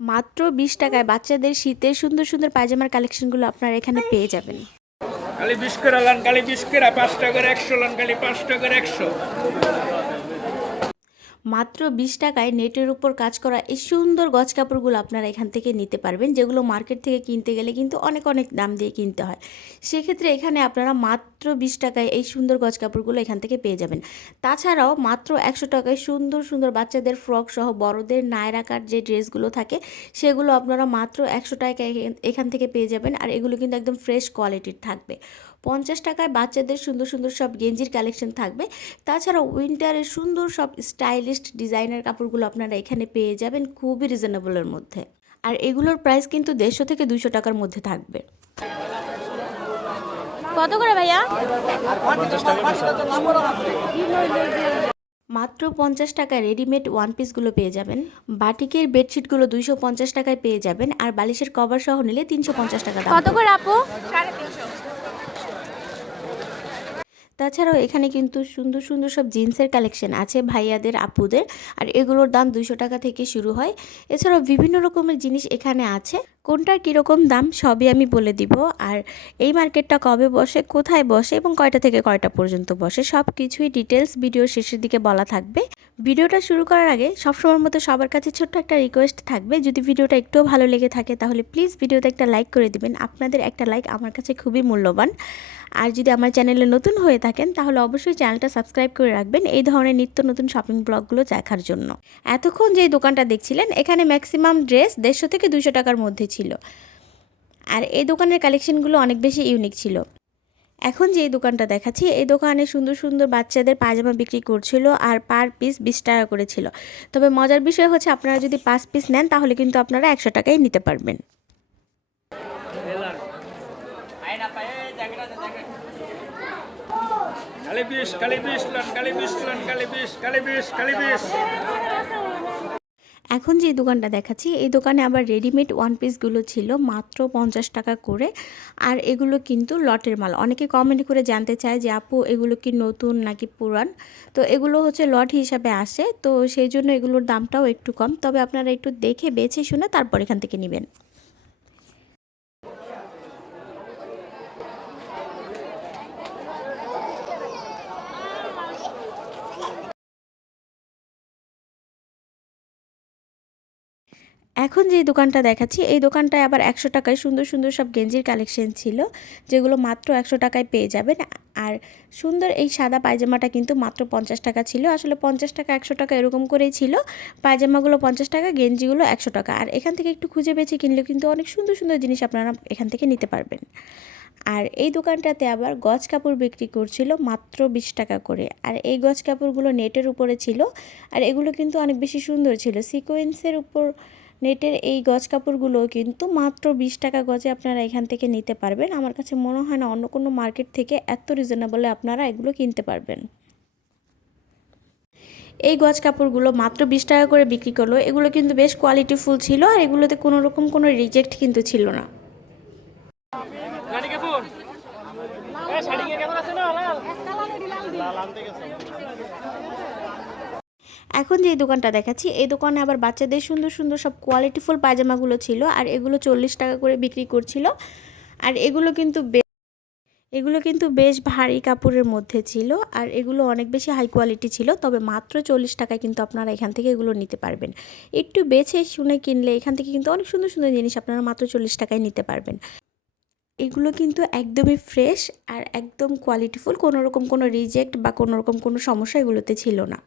মাত্র বিশ টাকায় বাচ্চাদের শীতের সুন্দর সুন্দর পায়জামার কালেকশনগুলো আপনারা এখানে পেয়ে যাবেন। খালি বিশ করে লান খালি বিশ করে একশো লান খালি পাঁচ টাকার একশো। মাত্র বিশ টাকায় নেটের উপর কাজ করা এই সুন্দর গজ কাপড়গুলো আপনারা এখান থেকে নিতে পারবেন, যেগুলো মার্কেট থেকে কিনতে গেলে কিন্তু অনেক অনেক দাম দিয়ে কিনতে হয়। সেক্ষেত্রে এখানে আপনারা মাত্র বিশ টাকায় এই সুন্দর গজ কাপড়গুলো এখান থেকে পেয়ে যাবেন। তাছাড়াও মাত্র একশো টাকায় সুন্দর সুন্দর বাচ্চাদের ফ্রক সহ বড়দের নায়রাকার যে ড্রেসগুলো থাকে, সেগুলো আপনারা মাত্র একশো টাকায় এখান থেকে পেয়ে যাবেন, আর এগুলো কিন্তু একদম ফ্রেশ কোয়ালিটির থাকবে। পঞ্চাশ টাকায় বাচ্চাদের সুন্দর সুন্দর সব গেঞ্জির কালেকশন থাকবে। তাছাড়া উইন্টারের সুন্দর সব স্টাইলিস্ট ডিজাইনার কাপড়গুলো আপনারা এখানে পেয়ে যাবেন খুবই রিজনেবলের মধ্যে। আর এগুলোর প্রাইস কিন্তু দেড়শো থেকে দুশো টাকার মধ্যে থাকবে। কত করে ভাইয়া? মাত্র পঞ্চাশ টাকায় রেডিমেড ওয়ান পিসগুলো পেয়ে যাবেন। বাটিকের বেডশিটগুলো দুইশো পঞ্চাশ টাকায় পেয়ে যাবেন। আর বালিশের কভার সহ নিলে তিনশো পঞ্চাশ টাকা কত করে আপু? তাছাড়াও এখানে কিন্তু সুন্দর সুন্দর সব জিন্সের কালেকশন আছে ভাইয়াদের, আপুদের। আর এগুলোর দাম দুইশো টাকা থেকে শুরু হয়। এছাড়াও বিভিন্ন রকমের জিনিস এখানে আছে। কোনটার কীরকম দাম সবই আমি বলে দিব। আর এই মার্কেটটা কবে বসে, কোথায় বসে এবং কয়টা থেকে কয়টা পর্যন্ত বসে সব কিছুই ডিটেলস ভিডিওর শেষের দিকে বলা থাকবে। ভিডিওটা শুরু করার আগে সবসময়ের মতো সবার কাছে ছোট্ট একটা রিকোয়েস্ট থাকবে। যদি ভিডিওটা একটুও ভালো লেগে থাকে তাহলে প্লিজ ভিডিওতে একটা লাইক করে দিবেন। আপনাদের একটা লাইক আমার কাছে খুবই মূল্যবান। আর যদি আমার চ্যানেলে নতুন হয়ে থাকেন তাহলে অবশ্যই চ্যানেলটা সাবস্ক্রাইব করে রাখবেন এই ধরনের নিত্য নতুন শপিং ব্লগগুলো দেখার জন্য। এতক্ষণ যে দোকানটা দেখছিলেন এখানে ম্যাক্সিমাম ড্রেস দেড়শো থেকে দুশো টাকার মধ্যে ছিল। আর এই দোকানের কালেকশনগুলো অনেক বেশি ইউনিক ছিল। এখন যে এই দোকানটা দেখাচ্ছি, এই দোকানে সুন্দর সুন্দর বাচ্চাদের পায়জামা বিক্রি করছিল আর পার পিস বিশ টাকা করেছিল তবে মজার বিষয় হচ্ছে আপনারা যদি পাঁচ পিস নেন, তাহলে কিন্তু আপনারা একশো টাকাই নিতে পারবেন। খালি বিশ খালি বিশ খালি বিশ খালি বিশ খালি বিশ খালি বিশ এখন যে দোকানটা দেখাচ্ছি, এই দোকানে আবার রেডিমেড ওয়ান পিসগুলো ছিল, মাত্র পঞ্চাশ টাকা করে। আর এগুলো কিন্তু লটের মাল। অনেকে কমেন্ট করে জানতে চায় যে, আপু, এগুলো কি নতুন নাকি পুরান? তো এগুলো হচ্ছে লট হিসাবে আসে। তো সেই জন্য এগুলোর দামটাও একটু কম। তবে আপনারা একটু দেখে, বেছে শুনে তারপর এখান থেকে নেবেন। এখন যে দোকানটা দেখাচ্ছি, এই দোকানটায় আবার একশো টাকায় সুন্দর সুন্দর সব গেঞ্জির কালেকশন ছিল, যেগুলো মাত্র একশো টাকায় পেয়ে যাবেন। আর সুন্দর এই সাদা পায়জামাটা কিন্তু মাত্র পঞ্চাশ টাকা ছিল। আসলে পঞ্চাশ টাকা, একশো টাকা এরকম করেই ছিল। পায়জামাগুলো পঞ্চাশ টাকা, গেঞ্জিগুলো একশো টাকা। আর এখান থেকে একটু খুঁজে বেছে কিনলেও কিন্তু অনেক সুন্দর সুন্দর জিনিস আপনারা এখান থেকে নিতে পারবেন। আর এই দোকানটাতে আবার গজ কাপড় বিক্রি করছিল মাত্র বিশ টাকা করে। আর এই গজ কাপড়গুলো নেটের উপরে ছিল। আর এগুলো কিন্তু অনেক বেশি সুন্দর ছিল। সিকোয়েন্সের উপর নেটের এই গজ কাপড়গুলো কিন্তু মাত্র বিশ টাকা গজে আপনারা এখান থেকে নিতে পারবেন। আমার কাছে মনে হয় না অন্য কোনো মার্কেট থেকে এত রিজনেবলে আপনারা এগুলো কিনতে পারবেন। এই গজ কাপড়গুলো মাত্র বিশ টাকা করে বিক্রি করল। এগুলো কিন্তু বেশ কোয়ালিটিফুল ছিল আর এগুলোতে কোনো রকম কোনো রিজেক্ট কিন্তু ছিল না। লাল আনতে গেছে। এখন যে দোকানটা দেখাচ্ছি, এই দোকানে আবার বাচ্চাদের সুন্দর সুন্দর সব কোয়ালিটিফুল পায়জামাগুলো ছিল আর এগুলো চল্লিশ টাকা করে বিক্রি করছিল। আর এগুলো কিন্তু এগুলো কিন্তু বেশ ভারী কাপড়ের মধ্যে ছিল আর এগুলো অনেক বেশি হাই কোয়ালিটি ছিল, তবে মাত্র চল্লিশ টাকায় কিন্তু আপনারা এখান থেকে এগুলো নিতে পারবেন। একটু বেছে শুনে কিনলে এখান থেকে কিন্তু অনেক সুন্দর সুন্দর জিনিস আপনারা মাত্র চল্লিশ টাকায় নিতে পারবেন। এগুলো কিন্তু একদমই ফ্রেশ আর একদম কোয়ালিটিফুল কোনো রকম কোনো রিজেক্ট বা কোনো রকম কোনো সমস্যা এগুলোতে ছিল না।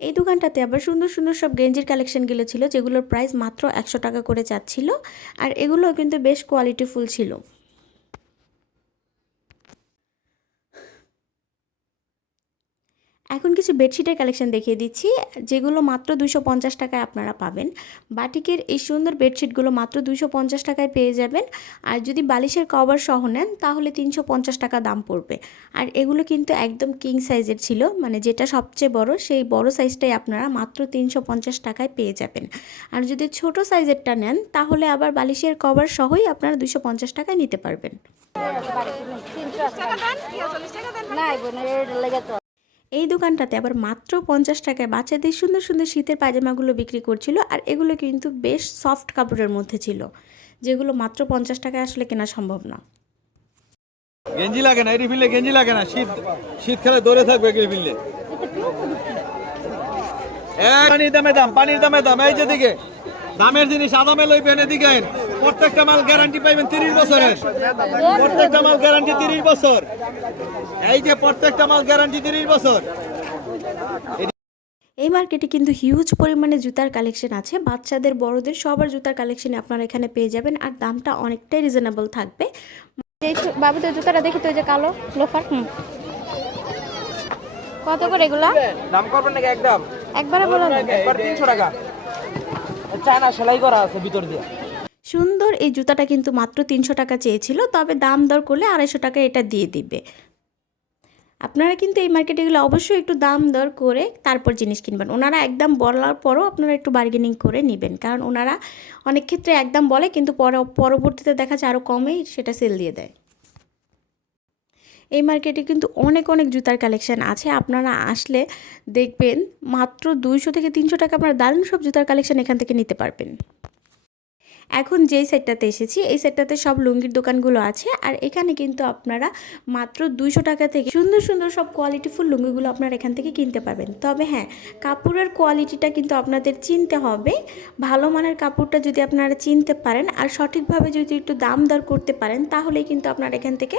এই দোকানটাতে আবার সুন্দর সুন্দর সব গেঞ্জির কালেকশানগুলো ছিল, যেগুলোর প্রাইস মাত্র একশো টাকা করে চাচ্ছিল আর এগুলো কিন্তু বেশ কোয়ালিটিফুল ছিল। এখন কিছু বেডশিটের কালেকশন দেখিয়ে দিচ্ছি যেগুলো মাত্র দুশো পঞ্চাশ টাকায় আপনারা পাবেন। বাটিকের এই সুন্দর বেডশিটগুলো মাত্র দুশো পঞ্চাশ টাকায় পেয়ে যাবেন। আর যদি বালিশের কভার সহ নেন তাহলে তিনশো পঞ্চাশ টাকা দাম পড়বে। আর এগুলো কিন্তু একদম কিং সাইজের ছিল মানে যেটা সবচেয়ে বড় সেই বড় সাইজটাই আপনারা মাত্র তিনশো পঞ্চাশ টাকায় পেয়ে যাবেন। আর যদি ছোট সাইজেরটা নেন তাহলে আবার বালিশের কভার সহই আপনারা দুশো পঞ্চাশ টাকায় নিতে পারবেন। নাই বোন লেগে তো। এই দোকানটাতে আবার মাত্র পঞ্চাশ টাকায় বাচ্চাদের সুন্দর সুন্দর শীতের পায়জামাগুলো বিক্রি করছিল আর এগুলো কিন্তু বেশ সফট কাপড়ের মধ্যে ছিল, যেগুলো মাত্র পঞ্চাশ টাকায় আসলে কেনা সম্ভব না গেঞ্জি লাগে না ফিরলে গেঞ্জি লাগে না, শীত শীতকালে দৌড়ে থাকবে এক পানির দামে দাম, পানির দামে দাম, এই যে দিকে, দামের জিনিস আদামে লইবেন এদিকে। প্রত্যেকটা মাল গ্যারান্টি পাইবেন তিরিশ বছরের। প্রত্যেকটা মাল গ্যারান্টি তিরিশ বছর। এই যে প্রত্যেকটা মাল গ্যারান্টি তিরিশ বছর। এই মার্কেটে কিন্তু হিউজ পরিমাণে জুতার কালেকশন আছে। বাচ্চাদের বড়দের সবার জুতার কালেকশন আপনারা এখানে পেয়ে যাবেন আর দামটা অনেকটাই রিজনেবল থাকবে। বাবুদের জুতাটা দেখি তো ওই যে কালো লোফার হুম। কত করে এগুলা? দাম করবেন নাকি একদম? একবারে বলো একবার তিনশো টাকা। চায়না সেলাই করা আছে ভিতর দিয়ে। সুন্দর, এই জুতাটা কিন্তু মাত্র তিনশো টাকা চেয়েছিল, তবে দাম দর করলে আড়াইশো টাকা এটা দিয়ে দিবে। আপনারা কিন্তু এই মার্কেটেগুলো অবশ্যই একটু দাম দর করে তারপর জিনিস কিনবেন। ওনারা একদম বলার পরও আপনারা একটু বার্গেনিং করে নেবেন, কারণ ওনারা অনেক ক্ষেত্রে একদম বলে, কিন্তু পরে, পরবর্তীতে দেখা যায় আরও কমেই সেটা সেল দিয়ে দেয়। এই মার্কেটে কিন্তু অনেক অনেক জুতার কালেকশান আছে। আপনারা আসলে দেখবেন মাত্র দুইশো থেকে তিনশো টাকা আপনারা দারুণ সব জুতার কালেকশান এখান থেকে নিতে পারবেন। এখন যেই সেটটাতে এসেছি, এই সেটটাতে সব লুঙ্গির দোকানগুলো আছে আর এখানে কিন্তু আপনারা মাত্র দুইশো টাকা থেকে সুন্দর সুন্দর সব কোয়ালিটিফুল লুঙ্গিগুলো আপনারা এখান থেকে কিনতে পারবেন। তবে হ্যাঁ কাপড়ের কোয়ালিটিটা কিন্তু আপনাদের চিনতে হবে। ভালো মানের কাপড়টা যদি আপনারা চিনতে পারেন আর সঠিকভাবে যদি একটু দাম দর করতে পারেন, তাহলেই কিন্তু আপনারা এখান থেকে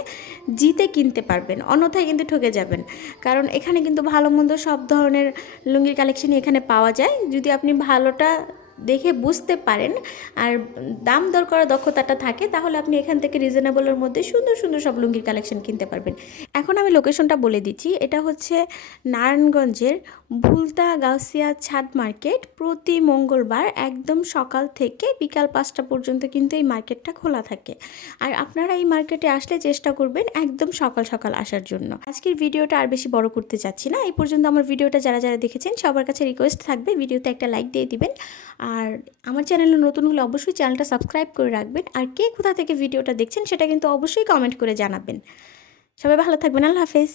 জিতে কিনতে পারবেন, অন্যথায় কিন্তু ঠকে যাবেন। কারণ এখানে কিন্তু ভালো মন্দ সব ধরনের লুঙ্গির কালেকশনই এখানে পাওয়া যায়। যদি আপনি ভালোটা দেখে বুঝতে পারেন। আর দাম দর করার দক্ষতাটা থাকে, তাহলে আপনি এখান থেকে রিজনেবলের মধ্যে সুন্দর সুন্দর সব লুঙ্গির কালেকশন কিনতে পারবেন। এখন আমি লোকেশনটা বলে দিচ্ছি। এটা হচ্ছে নারায়ণগঞ্জের ভুলতা গাউসিয়া ছাদ মার্কেট। প্রতি মঙ্গলবার একদম সকাল থেকে বিকাল পাঁচটা পর্যন্ত কিন্তু এই মার্কেটটা খোলা থাকে। আর আপনারা এই মার্কেটে আসলে চেষ্টা করবেন একদম সকাল সকাল আসার জন্য। আজকের ভিডিওটা আর বেশি বড় করতে চাচ্ছি না। এই পর্যন্ত আমার ভিডিওটা যারা যারা দেখেছেন, সবার কাছে রিকোয়েস্ট থাকবে। ভিডিওতে একটা লাইক দিয়ে দিবেন। আর আমার চ্যানেলে নতুন হলে অবশ্যই চ্যানেলটা সাবস্ক্রাইব করে রাখবেন। আর কে কোথা থেকে ভিডিওটা দেখছেন সেটা কিন্তু অবশ্যই কমেন্ট করে জানাবেন। সবাই ভালো থাকবেন, আল্লাহ হাফেজ।